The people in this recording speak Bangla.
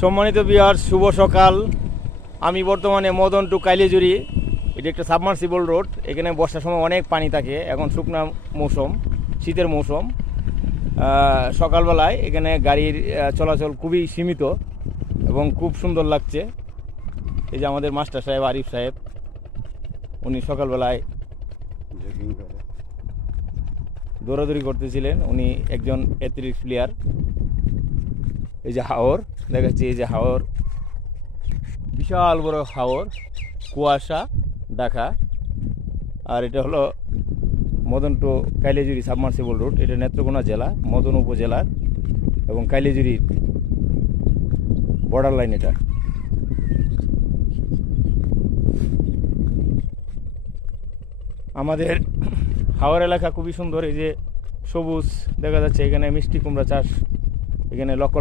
সম্মানিত ভিউয়ার্স, শুভ সকাল। আমি বর্তমানে মদন টু কাইলিজুরি। এটি একটা সাবমার্সিবল রোড। এখানে বর্ষার সময় অনেক পানি থাকে। এখন শুকনো মৌসুম, শীতের মৌসুম। সকালবেলায় এখানে গাড়ির চলাচল খুবই সীমিত এবং খুব সুন্দর লাগছে। এই যে আমাদের মাস্টার সাহেব আরিফ সাহেব, উনি সকালবেলায় দৌড়াদৌড়ি করতেছিলেন। উনি একজন অ্যাথলেটিক্স প্লেয়ার। এই যে হাওর দেখাচ্ছি, এই যে হাওর, বিশাল বড় হাওর, কুয়াশা ঢাকা। আর এটা হলো মদন টু কাইলিজুরি সাবমার্সিবল রুট। এটা নেত্রকোনা জেলা, মদন উপজেলার এবং কাইলিজুরির বর্ডার লাইন। এটা আমাদের হাওর এলাকা খুবই সুন্দর। এই যে সবুজ দেখা যাচ্ছে, এখানে মিষ্টি কুমড়া চাষ, এখানে লক্ষ